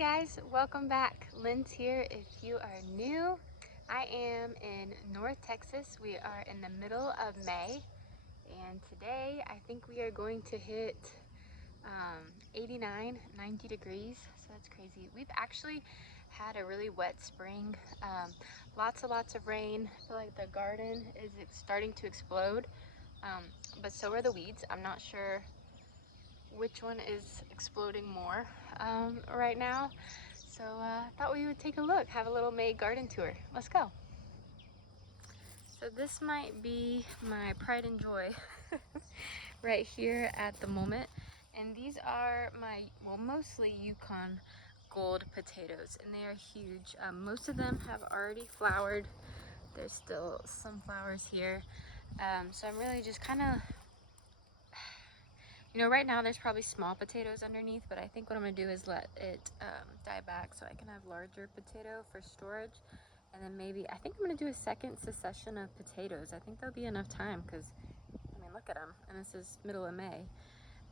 guys, welcome back. Lynn's here. If you are new, I am in North Texas. We are in the middle of May, and today I think we are going to hit 89, 90 degrees, so that's crazy. We've actually had a really wet spring, lots of rain. I feel like the garden is starting to explode, but so are the weeds. I'm not sure which one is exploding more right now. So I thought we would take a look, have a little May garden tour. Let's go. So this might be my pride and joy right here at the moment. And these are my, well, mostly Yukon gold potatoes, and they are huge. Most of them have already flowered. There's still some flowers here. So I'm really just kind of, right now there's probably small potatoes underneath, but I think what I'm gonna do is let it die back so I can have larger potato for storage. And then maybe, I think I'm gonna do a second succession of potatoes. I think there'll be enough time because, I mean, look at them. And this is middle of May.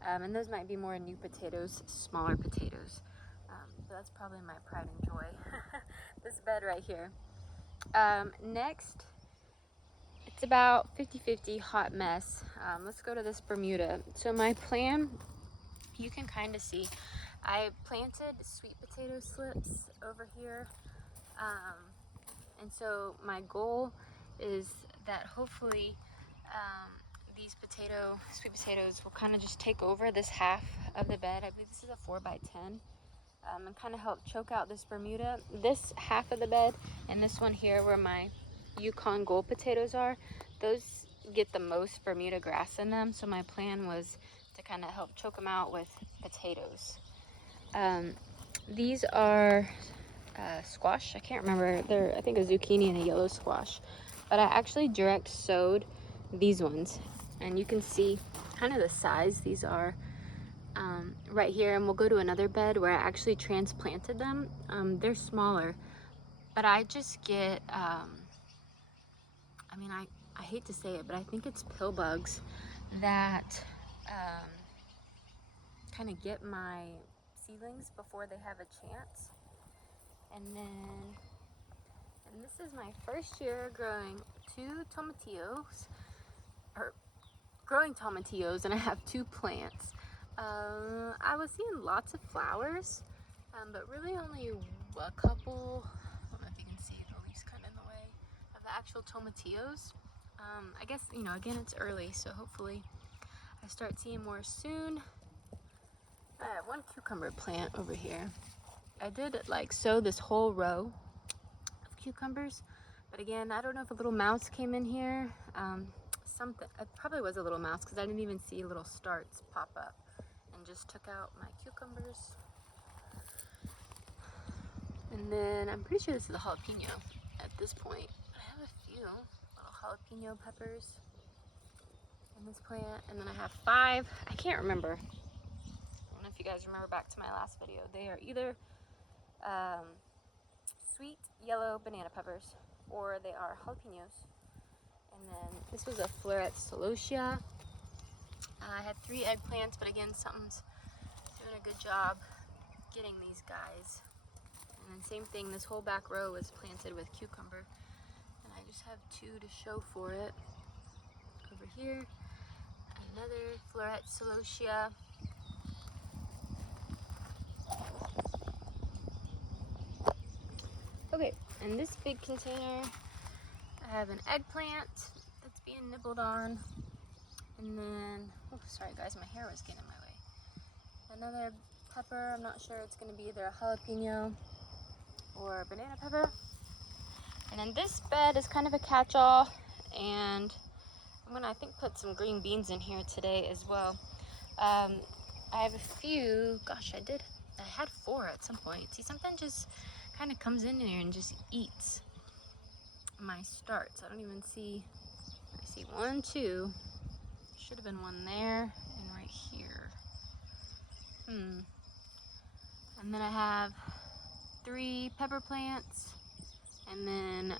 And those might be more new potatoes, smaller potatoes. But that's probably my pride and joy, this bed right here. Next, it's about 50-50 hot mess. Let's go to this Bermuda. So my plan, you can kind of see, I planted sweet potato slips over here. And so my goal is that hopefully these sweet potatoes will kind of just take over this half of the bed. I believe this is a 4x10. And kind of help choke out this Bermuda. This half of the bed and this one here where my Yukon gold potatoes are, those get the most Bermuda grass in them. So my plan was to kind of help choke them out with potatoes. These are squash. I can't remember. They're, I think, a zucchini and a yellow squash. But I actually direct sowed these ones. And you can see kind of the size these are right here. And we'll go to another bed where I actually transplanted them. They're smaller. But I just get, I mean, I hate to say it, but I think it's pill bugs that kind of get my seedlings before they have a chance. And this is my first year growing tomatillos, and I have 2 plants. I was seeing lots of flowers, but really only a couple, I don't know if you can see the leaves kind of in the way, of the actual tomatillos. I guess, again, it's early, so hopefully I start seeing more soon. I have 1 cucumber plant over here. I did sow this whole row of cucumbers, but again, I don't know if a little mouse came in here. It probably was a little mouse because I didn't even see little starts pop up and just took out my cucumbers. And then I'm pretty sure this is a jalapeno at this point. I have a few little jalapeno peppers in this plant, and then I have 5. I can't remember. I don't know if you guys remember back to my last video. They are either sweet yellow banana peppers or they are jalapenos. And then this was a floret celosia. I had 3 eggplants, but again, something's doing a good job getting these guys. And then same thing, this whole back row was planted with cucumber. And I just have 2 to show for it. Over here, another floret celosia. Okay, in this big container, I have an eggplant that's being nibbled on. And then, oh, sorry guys, my hair was getting in my way. Another pepper, I'm not sure, it's gonna be either a jalapeno or a banana pepper. And then this bed is kind of a catch-all, and I'm gonna, I think, put some green beans in here today as well. I have a few, gosh, I had 4 at some point. See, something just kind of comes in here and just eats my starts. I don't even see, I see 1, 2, should have been 1 there and right here. And then I have 3 pepper plants and then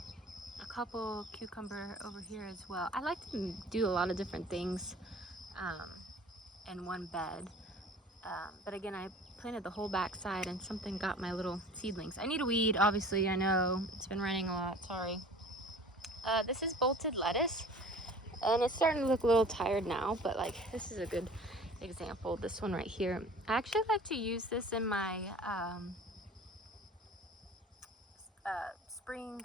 a couple cucumber over here as well. I like to do a lot of different things in one bed. But again, I planted the whole back side and something got my little seedlings. I need a weed, obviously. I know it's been raining a lot, sorry. This is bolted lettuce, and it's starting to look a little tired now, but like this is a good example. This one right here. I actually like to use this in my spring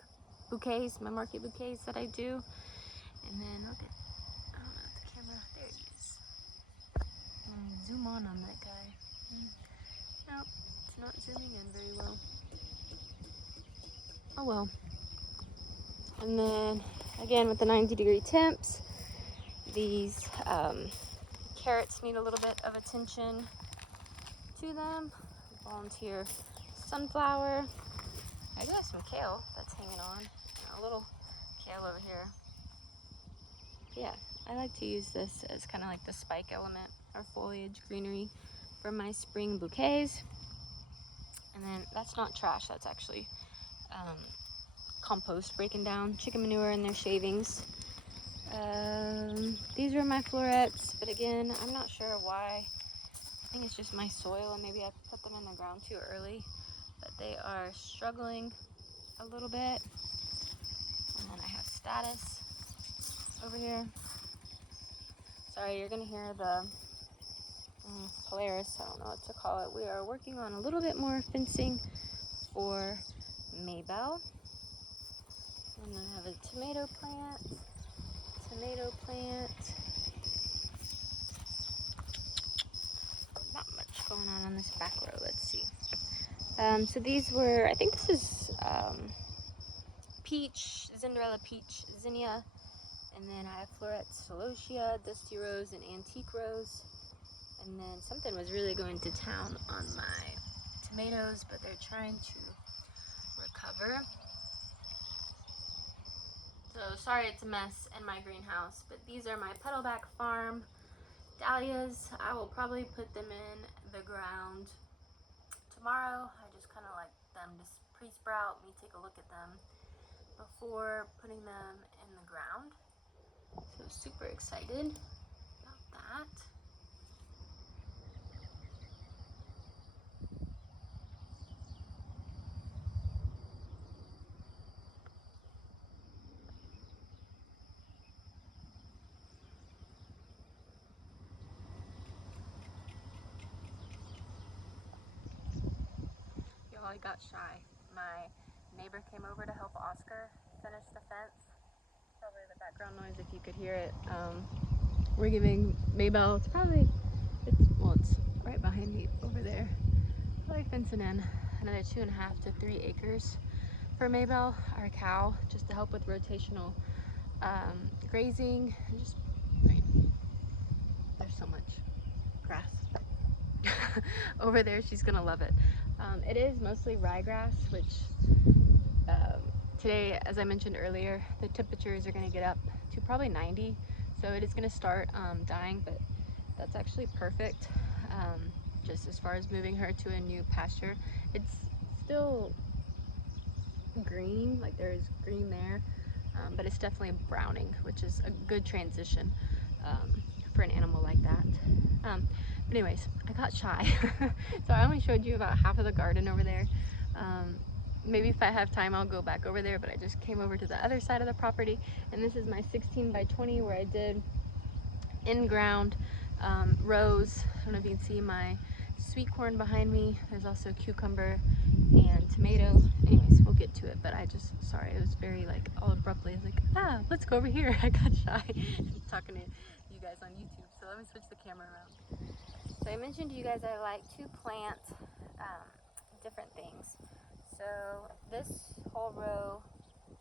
bouquets, my market bouquets that I do. And then look at, I don't know if the camera, there he is. Zoom on that guy. Nope, it's not zooming in very well. Oh well. And then again with the 90-degree temps, these carrots need a little bit of attention to them. Volunteer sunflower. I do have some kale that's hanging on. A little kale over here. Yeah, I like to use this as kind of like the spike element or foliage greenery for my spring bouquets. And then that's not trash, that's actually compost breaking down chicken manure and their shavings. These are my florets, but again, I'm not sure why. I think it's just my soil and maybe I put them in the ground too early, but they are struggling a little bit. And then I have status over here. Sorry, you're gonna hear the Polaris, I don't know what to call it. We are working on a little bit more fencing for Maybell. And then I have a tomato plant. Not much going on this back row, let's see. So these were, I think this is peach, Cinderella peach, zinnia. And then I have florets, celosia, dusty rose, and antique rose. And then something was really going to town on my tomatoes, but they're trying to recover. So sorry it's a mess in my greenhouse, but these are my Petalback Farm dahlias. I will probably put them in the ground tomorrow. I just kind of like them to pre-sprout, me take a look at them before putting them in the ground. So super excited about that. Y'all, I got shy. My neighbor came over to help Oscar finish the fence. Probably the background noise if you could hear it. We're giving Maybell, it's right behind me over there. Probably fencing in another 2.5 to 3 acres for Maybell, our cow, just to help with rotational grazing. And just, right, there's so much grass over there. She's gonna love it. It is mostly ryegrass, which today, as I mentioned earlier, the temperatures are gonna get up to probably 90. So it is gonna start dying, but that's actually perfect. Just as far as moving her to a new pasture. It's still green, like there's green there, but it's definitely browning, which is a good transition for an animal like that. But anyways, I got shy. So I only showed you about half of the garden over there. Maybe if I have time I'll go back over there, but I just came over to the other side of the property, and this is my 16 by 20 where I did in-ground rows. I don't know if you can see my sweet corn behind me. There's also cucumber and tomato. Anyways, we'll get to it, but I just, sorry, it was very like all abruptly. I was like, let's go over here. I got shy talking to you guys on YouTube, so let me switch the camera around. So I mentioned to you guys I like to plant different things. So this whole row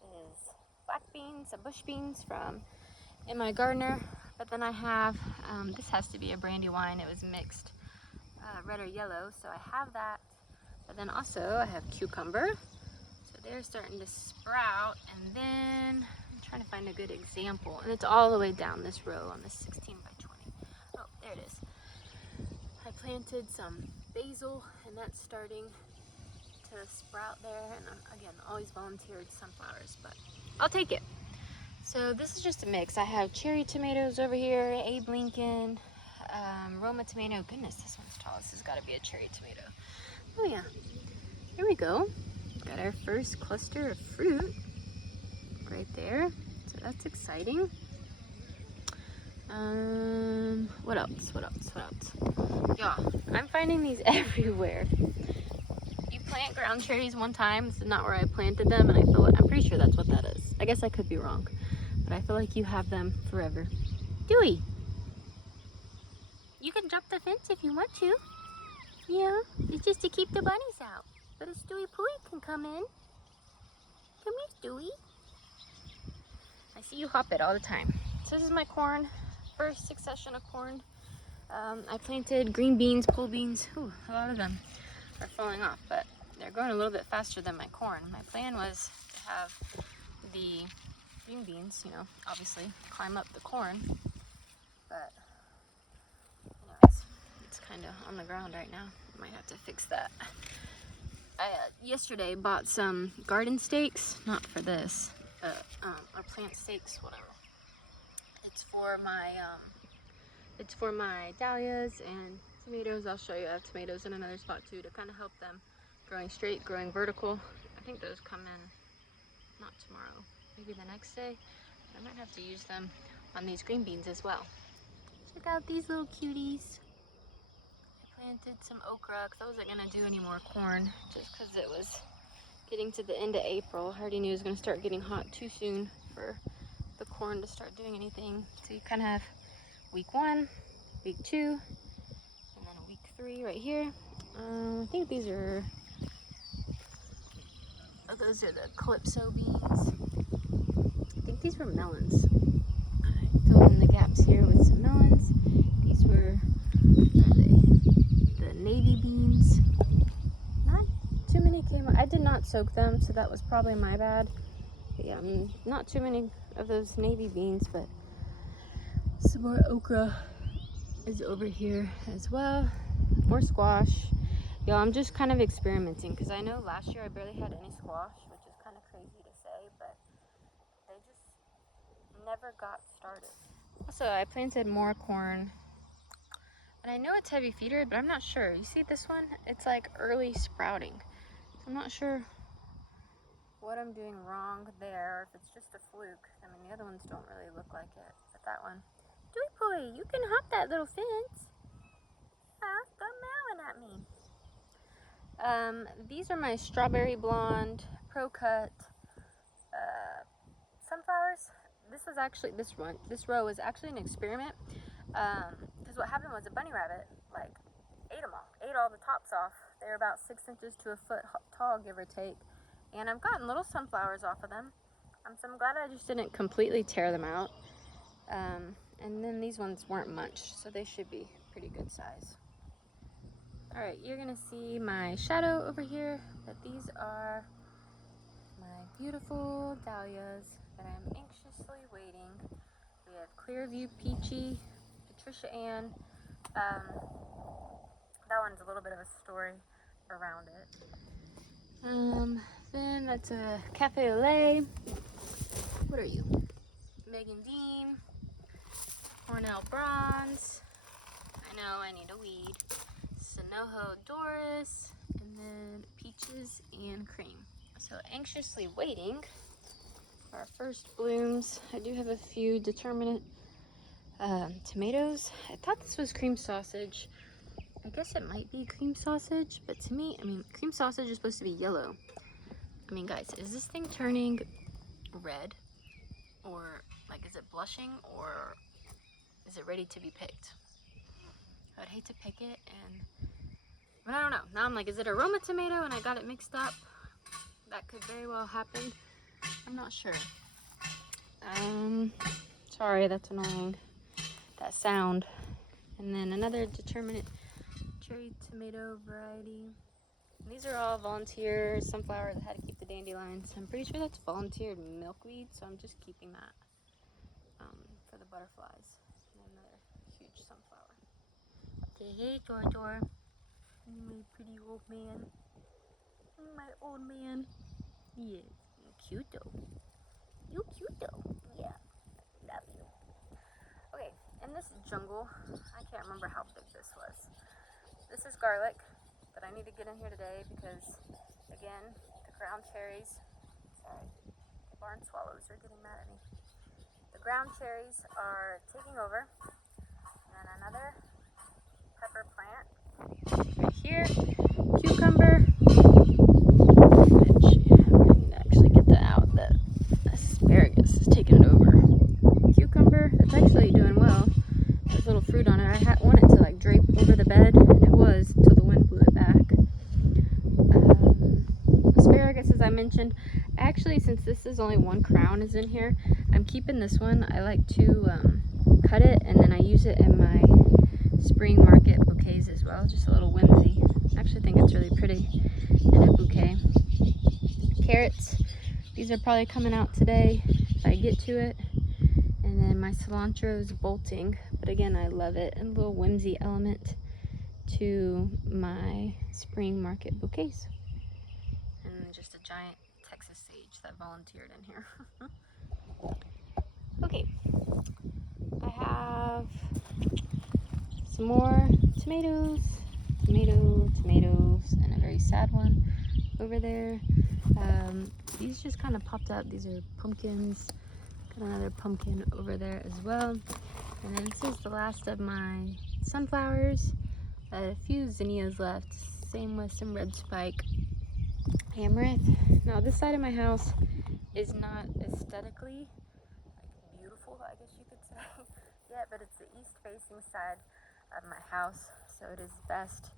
is black beans and bush beans from in my gardener, but then I have, this has to be a Brandywine. It was mixed red or yellow, so I have that. But then also I have cucumber, so they're starting to sprout. And then I'm trying to find a good example, and it's all the way down this row on this 16 by 20. Oh, there it is. I planted some basil, and that's starting to sprout there. And again, always volunteered sunflowers, but I'll take it. So this is just a mix. I have cherry tomatoes over here, Abe Lincoln, Roma tomato. Goodness, this one's tall. This has got to be a cherry tomato. Oh yeah, here we go. Got our first cluster of fruit right there. So that's exciting. What else? Y'all, I'm finding these everywhere. You plant ground cherries one time. This is not where I planted them, and I'm pretty sure that's what that is. I guess I could be wrong, but I feel like you have them forever. Dewey, you can jump the fence if you want to. Yeah, it's just to keep the bunnies out. But a Stewie Pooey can come in. Come here, Stewie. I see you hop it all the time. So this is my corn, first succession of corn. I planted green beans, pole beans. Ooh, a lot of them are falling off, but they're growing a little bit faster than my corn. My plan was to have the green beans, obviously climb up the corn, but anyways, it's kind of on the ground right now. Might have to fix that. I yesterday bought some garden stakes, not for this, but or plant stakes, whatever. It's for my dahlias and tomatoes. I'll show you. I have tomatoes in another spot too to kind of help them growing straight, growing vertical. I think those come in not tomorrow, maybe the next day. I might have to use them on these green beans as well. Check out these little cuties. I planted some okra because I wasn't gonna do any more corn just because it was getting to the end of April. I already knew it was gonna start getting hot too soon for the corn to start doing anything. So you kind of have week 1, week 2, and then a week 3 right here. I think these are, those are the Calypso beans. I think these were melons. I filled in the gaps here with some melons. These were, the navy beans. Not too many came, I did not soak them, so that was probably my bad. But yeah, not too many of those navy beans, but some more okra is over here as well. More squash. Y'all, I'm just kind of experimenting because I know last year I barely had any squash, which is kind of crazy to say, but they just never got started. Also, I planted more corn, and I know it's heavy feeder, but I'm not sure. You see this one? It's like early sprouting. So I'm not sure what I'm doing wrong there, or if it's just a fluke. I mean, the other ones don't really look like it, but that one. Dewey Pooey, you can hop that little fence. Stop meowing at me. These are my strawberry blonde pro cut sunflowers. This was actually this row was actually an experiment. Because what happened was a bunny rabbit ate all the tops off. They're about 6 inches to a foot tall, give or take. And I've gotten little sunflowers off of them. So I'm glad I just didn't completely tear them out. And then these ones weren't much, so they should be pretty good size. Alright, you're gonna see my shadow over here, but these are my beautiful dahlias that I'm anxiously waiting. We have Clearview Peachy, Patricia Ann. That one's a little bit of a story around it. Then that's a Cafe au lait. What are you? Megan Dean, Cornell Bronze. I know I need a weed. Sonoho Doris, and then Peaches and Cream. So anxiously waiting for our first blooms. I do have a few determinate tomatoes. I thought this was cream sausage. I guess it might be cream sausage, but to me, I mean, cream sausage is supposed to be yellow. I mean, guys, is this thing turning red? Or, like, is it blushing? Or is it ready to be picked? I'd hate to pick it, but I don't know. Now I'm like, is it a Roma tomato and I got it mixed up? That could very well happen. I'm not sure. Sorry, that's annoying. That sound. And then another determinate cherry tomato variety. These are all volunteer sunflower that had to keep the dandelions. I'm pretty sure that's volunteered milkweed, so I'm just keeping that for the butterflies. And another huge sunflower. Okay, hey Jor. My pretty old man. My old man. Yes, you cute though. You cute though. Yeah, love you. Okay, in this jungle. I can't remember how big this was. This is garlic that I need to get in here today because, again, the ground cherries, sorry, the barn swallows are getting mad at me. The ground cherries are taking over. And then another pepper plant right here, cucumber, which I need to actually get that out. The asparagus is taking it over. Cucumber, it's actually doing well. There's little fruit on it. I want it to like drape over the bed, and it was until the wind blew it back. Asparagus, as I mentioned, actually, since this is only one crown is in here, I'm keeping this one. I like to cut it, and then I use it in my spring market bouquets as well. Just a little whimsy. I actually think it's really pretty in a bouquet. Carrots, these are probably coming out today if I get to it. And then my cilantro is bolting, but again, I love it. And a little whimsy element to my spring market bouquets. And then just a giant Texas sage that volunteered in here. Okay, I have some more tomatoes, tomatoes, and a very sad one over there. These just kind of popped up. These are pumpkins. Got another pumpkin over there as well. And then this is the last of my sunflowers. A few zinnias left. Same with some red spike amaranth. Now this side of my house is not aesthetically beautiful, I guess you could say, yet, but it's the east facing side of my house, so it is best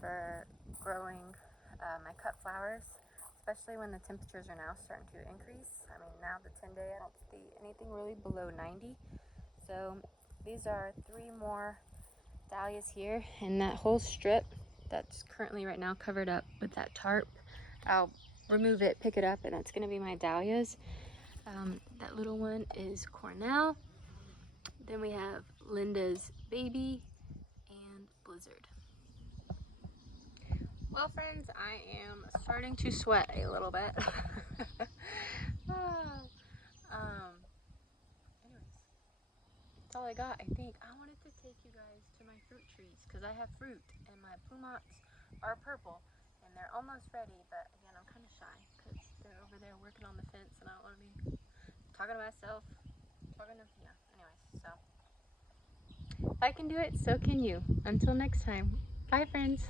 for growing my cut flowers, especially when the temperatures are now starting to increase. I mean, now the 10-day, I don't see anything really below 90. So these are 3 more dahlias here, and that whole strip that's currently right now covered up with that tarp, I'll remove it, pick it up, and that's going to be my dahlias. That little one is Cornell. Then we have Linda's Baby and Blizzard. Well, friends, I am starting to sweat a little bit. Anyways, that's all I got, I think. I wanted to take you guys to my fruit trees because I have fruit and my plumats are purple and they're almost ready, but again, I'm kind of shy because they're over there working on the fence and I don't want to be talking to myself, anyways, so if I can do it, so can you. Until next time, bye friends.